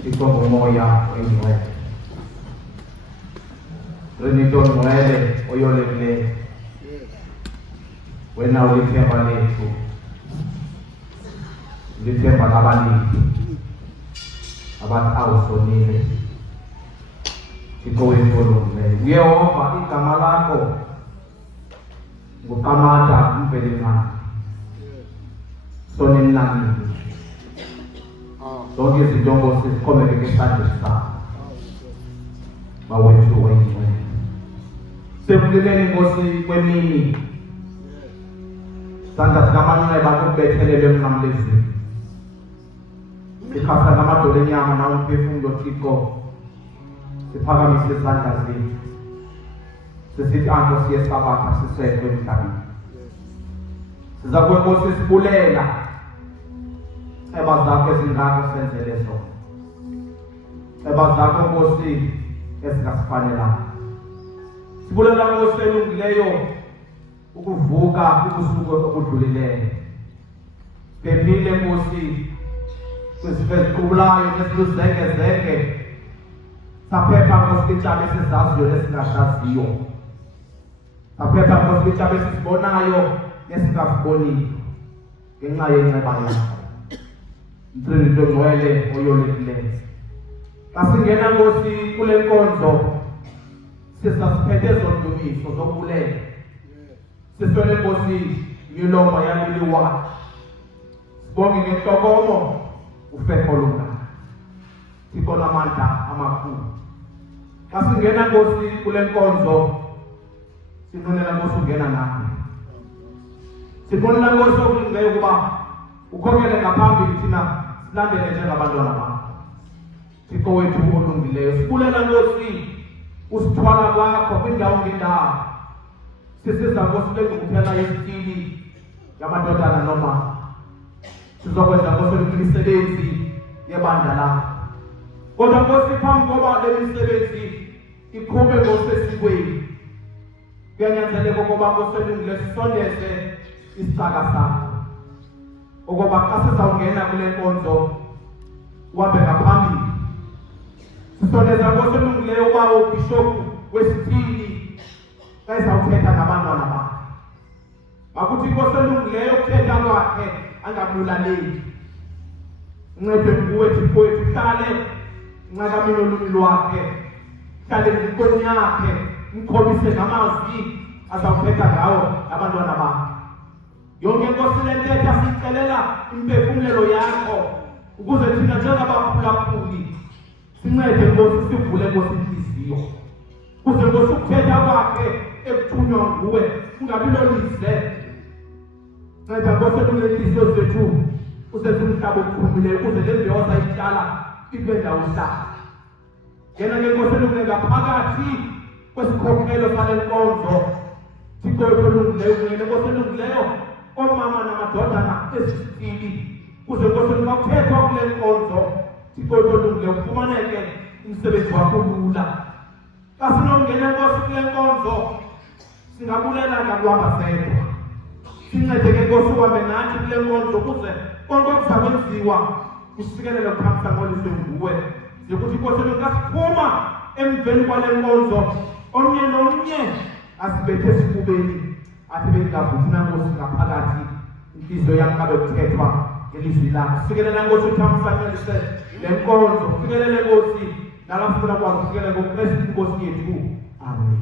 Ikaw ngumoya oyingcwele. Rinito ngcwele oyolekileyo. Wena ulithemba lethu. Ulithemba labanini. Abathi awusonile. Ikaw wethu olungileyo. Yehova igama lakho nguQamata uMvelengana. Sonini nami. Zonke izinto sizikhomeke esandleni sakho. Bawethu oyingcwele. Sekubuleleni Nkosi kwemini. Sandla sikamanxeba kubethelele emnqamlezweni. Sikhasa ngamadolo enyama nawe umphefumulo Thixo. Siphakamise isandla zethu. Sisithi anto siyesabatha sisekwe emhlabeni. Siza kuwe Nkosi sibulela. Eba zakho ezingako senzele zona. Eba zakho Nkosi ezingasifanelanga. Sibulela Nkosi elungileyo ukuvuka ubusuku obudlulileyo. Phephile Nkosi kwizifo eziqhubulayo neziluzengezenge. Saphepha Nkosi kwitshaba esizaziyo nesingasaziyo. Saphepha Nkosi kwitshaba esisibonayo nesingaziboniyo. Ngenxa yenxeba yakho. Mtrinito ngcwele oyolekileyo. Xa singena Nkosi kule nkonzo sisasiphethe zondumiso zobulela. Siswele Nkosi imilomo yaleli wakho. Sibonge ngentokomo ufeko lungaka. Thixo lamandla amakhulu. Xa singena Nkosi kule nkonzo sinqwenela Nkosi ungena nathi. Sinqwenela Nkosi ukulungileyo ukuba ukhokele ngaphambili thina silandele njengabantwana bakho. Thixo wethu olungileyo. Sibulela Nkosi usithwala kwakho kwindawo ngendawo. Sisiza Nkosi lengukuphela yesitili yamadodana noma. Sizokwenza Nkosi imisebenzi yebandla lakho. Kodwa Nkosi phambi koba le misebenzi iqhube Nkosi esikweni. Kuyanyanzeleka ukuba Nkosi elungileyo sisondeze isicaka sakho. Ukuba xa sizawungena kule nkonzo uhambe ngaphambili. Sisondeza Nkosi elungileyo uba ubishophu wesithili xa izawuthetha nabantwana bakhe. Makuthi Nkosi elungileyo ukuthetha kwakhe angabulaleli. Uncedwe nguwe Thixo wethu, uhlale uncakamile olumi lwakhe. Uhlale enkqoni yakhe umkhobise ngamazwi azawuthetha ngawo abantwana bakhe. Yonke Nkosi le ntetha sicelela impefumlelo yakho ukuze thina njengabaphulaphuli sincede Nkosi sivule Nkosi inhliziyo. Kuze Nkosi ukuthetha kwakhe ekuthunywa nguwe ungabi lolize. Nceda Nkosi elungelinhliziyo zethu usenze umhlaba ochumileyo ukuze le mbewu ozayityala ibe ndawo hlala. Ngena ke Nkosi elungileyo ngaphakathi kwesikhokhelo sale nkonzo. Thixo wethu olungileyo ungene Nkosi elungileyo omama namadodana esisithili. Kuze Nkosi kuthethwa kule nkonzo. Thixo wethu olungileyo kufumaneke umsebenzi wakho lula. Xa sinongena Nkosi kule nkonzo singabulela ngakuhamba sedwa. Sincede ke Nkosi uhambe nathi kule nkonzo ukuze konke okuzakwenziwa kusikelele kukhambisa ngoliswe nguwe. Zikuthi Nkosi xa siphuma emveni kwale nkonzo omnye nomnye asibethe esifubeni athi bengavuthi Nkosi ngaphakathi inhliziyo yam xa bekuthethwa ngelizwi lakho. Sikelela Nkosi uthamsanelise le nkonzo. Sikelele Nkosi nalapho ufuna kwazi usikelele ngoKristu Nkosi yethu. Amen.